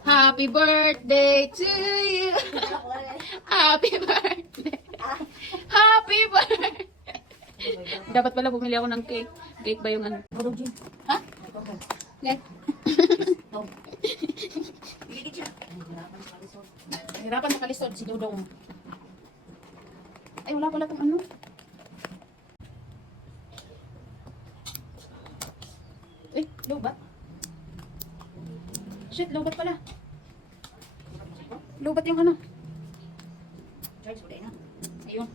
Happy birthday to you. Happy birthday. Happy birthday. Dapat pala bumili ako ng cake. Cake ba yung ano? Ha? Cake. Hirapan makalisod si Dudong. Ay, wala pala itong ano. Eh, lobat. Shit, lobat pala. Lobat yung ano. Ayun.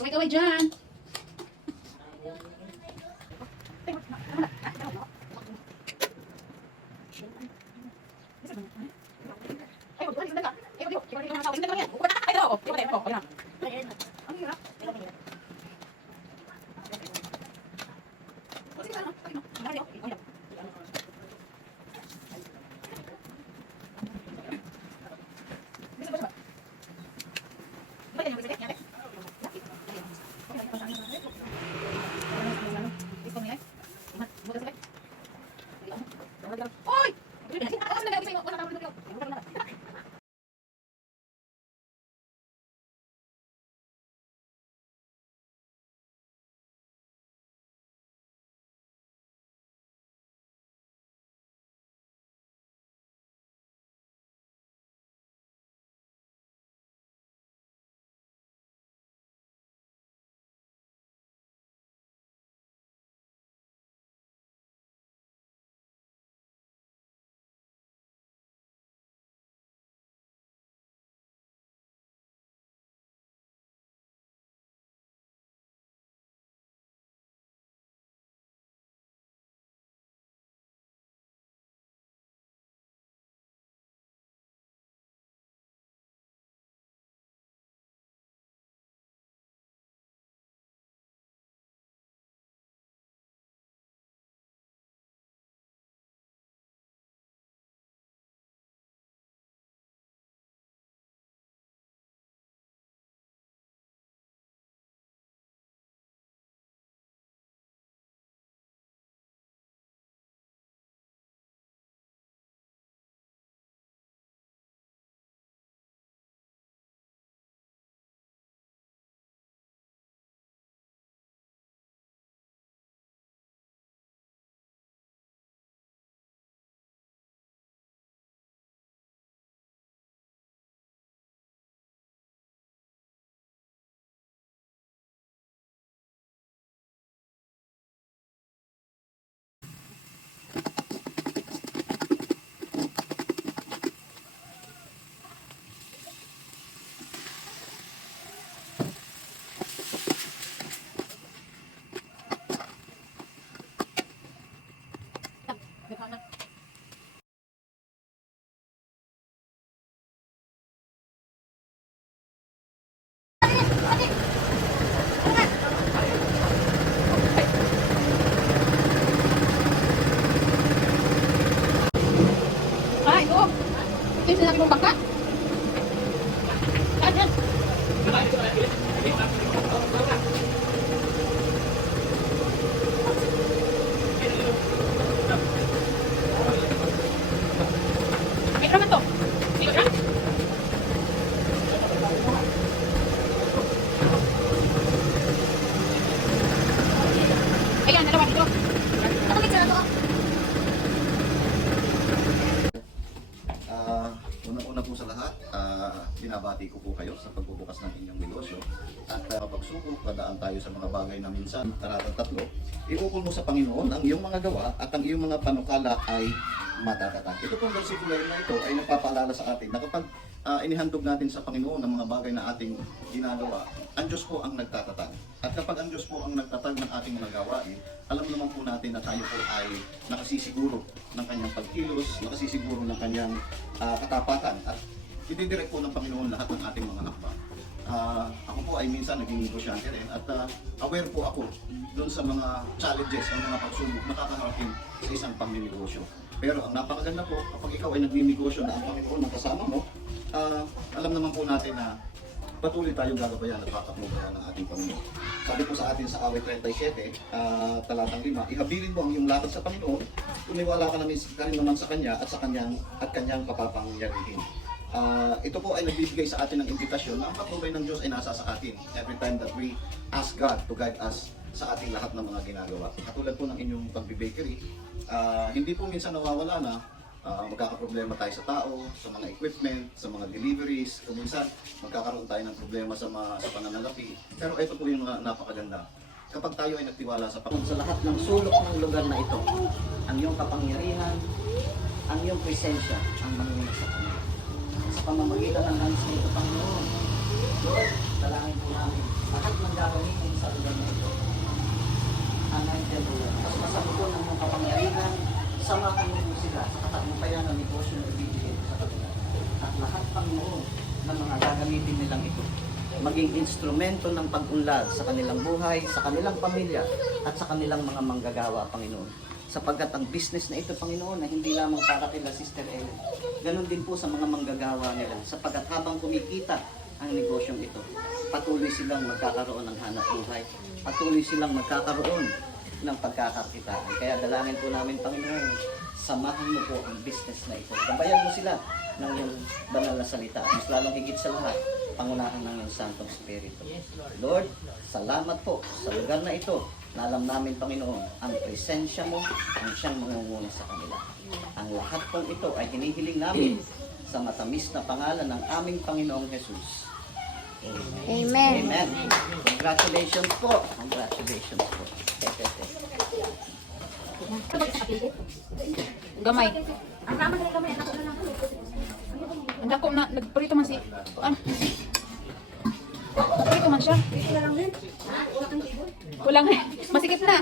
Kaway-kaway dyan. Oy! Ay, ito. Yung sinabi mong bangka. Yan, yan. May naman to. Sino siya? Ayan, dalawa dito. Unang-una po sa lahat, binabati ko po kayo sa pagbubukas ng inyong negosyo at pagsubok, padaan tayo sa mga bagay na minsan, talatang tatlo, iukol mo sa Panginoon ang iyong mga gawa at ang iyong mga panukala ay matatatag. Ito pong versikulo na ito ay nagpapaalala sa atin na kapag inihandog natin sa Panginoon ang mga bagay na ating ginagawa, ang Diyos po ang nagtatatag. At kapag ang Diyos po ang nagtatag ng ating mga gawain, alam naman po natin na tayo po ay nakasisiguro ng kanyang pagkilos, nakasisiguro ng kanyang katapatan at ididirect po ng Panginoon lahat ng ating mga hakbang. Ako po ay minsan naging negosyante rin at aware po ako doon sa mga challenges, ang mga pagsubok na kakaharapin sa isang pagninegosyo. Pero ang napakaganda po, kapag ikaw ay nagninegosyo na ang Panginoon ang kasama mo, alam naman po natin na patuloy tayong gagabayan at tatakbuhan ng ating Panginoon. Sabi po sa atin sa awit 37, talatang 5, ihabilin mo ang iyong lakad sa Panginoon, tumiwala ka rin naman sa Kanya at Kanyang papapangyarihin. Ito po ay nagbibigay sa atin ng imbitasyon na ang patnubay ng Diyos ay nasa sa atin every time that we ask God to guide us sa ating lahat ng mga ginagawa. Katulad po ng inyong pagbibakery, hindi po minsan nawawala na magkakaproblema tayo sa tao, sa mga equipment, sa mga deliveries, kung minsan magkakaroon tayo ng problema sa pananalapi. Pero ito po yung napakaganda. Kapag tayo ay nagtiwala sa Panginoon, Sa lahat ng sulok ng lugar na ito, ang iyong kapangyarihan, ang iyong presensya, ang manunod sa kanila. Sa pamamagitan ng hands na ito, Panginoon, Lord, dalangin po namin, lahat ng gagamitin sa lugar na ito, ang naintindihan po, mas masabuto ng iyong kapangyarihan, samahan mo po sila sa katagumpayan ng negosyo na ibibigay sa kanila. At lahat, Panginoon, ng mga gagamitin nilang ito, maging instrumento ng pag-unlad sa kanilang buhay, sa kanilang pamilya, at sa kanilang mga manggagawa, Panginoon. Sapagkat ang business na ito, Panginoon, na hindi lamang para kila Sister Ellen. Ganon din po sa mga manggagawa nila. Sapagkat habang kumikita ang negosyong ito, patuloy silang magkakaroon ng hanap buhay. Patuloy silang magkakaroon ng pagkakakitaan. Kaya dalangin po namin, Panginoon, samahan mo po ang business na ito. Gabayan mo sila ng iyong banal na salita. Mas lalong higit sa lahat, pangunahan ng iyong Santong Espiritu. Lord, salamat po sa lugar na ito. Na alam namin, Panginoon, ang presensya mo ang siyang mangunguna sa kanila. Ang lahat pong ito ay hinihiling namin sa matamis na pangalan ng aming Panginoong Jesus. Amen. Amen. Congratulations po. Congratulations po. Gamay. Ang dako na, nagprito man si... Prito man siya. Kulang. Masikip na.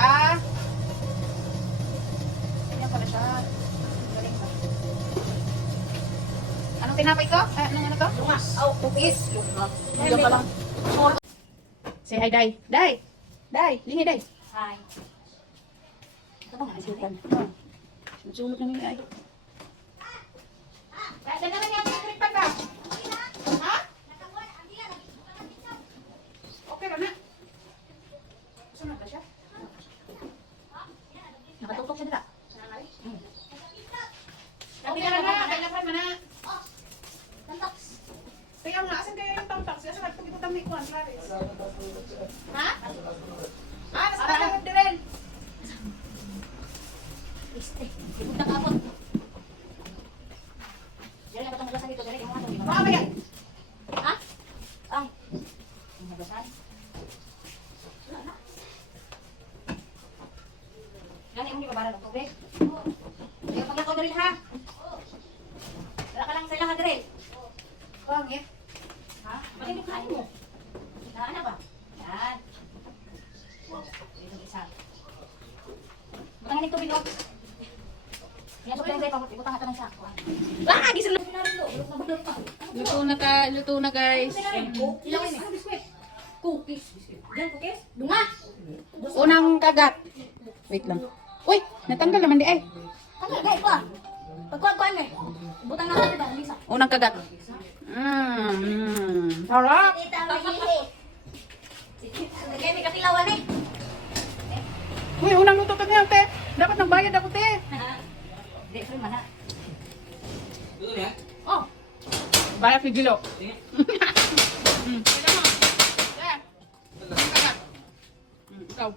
Ah. Ganyan pala siya. Galing ba? Anong tinapay ko? Anong ano to? Lungas. Oh, cookies. Lungas. Lungas pa lang. Say hi, Day. Day. Day. Lingi, Day. Hi. Ito ba nga? Sulog na nila ay. Dala na niya ang tripad ba? Ha? Okay ba na? Sunod ba siya? Nakatutok siya dito. Okay na na. Kailangan mo na. Tantox. Kaya nga, asan kaya yung tamtak? Siya sa pag ito tamik ko, Clarice. Ha? Ah, nasa kanya din rin. Este. Ipunta ka po. Diyan na katong magasan dito. Diyan yung mga Baka ba yan? Ha? Ay. Yung magasan. Wala na. Gani mo di ba ng tubig? Ayaw paglakaw na rin ha. Wala ka lang sa ilaha Daril. Pangit. Ha? Malimit kain mo. Naan na ba? Yan. Ito isa. Butangan yung tubig o. Yan, sobrang sa'yo. Butangan ka ng sako. Ah, gisalo. Luto Luto na guys. Ilawin eh. Biskuit. Cookies. Yan, cookies. Dunga. Unang kagat. Wait lang. Uy, natanggal naman di ay. Ano, guys po ah. Pagkuhan eh. Butang na natin ba? Lisa. Unang kagat. Sarap. Tita, mahihi. Sige, may katilawan eh. Uy, unang luto ka ngayon, te. Dapat nagbayad ako, te. Hindi, free man ha. Oh. Bayad si Gilo. Ikaw.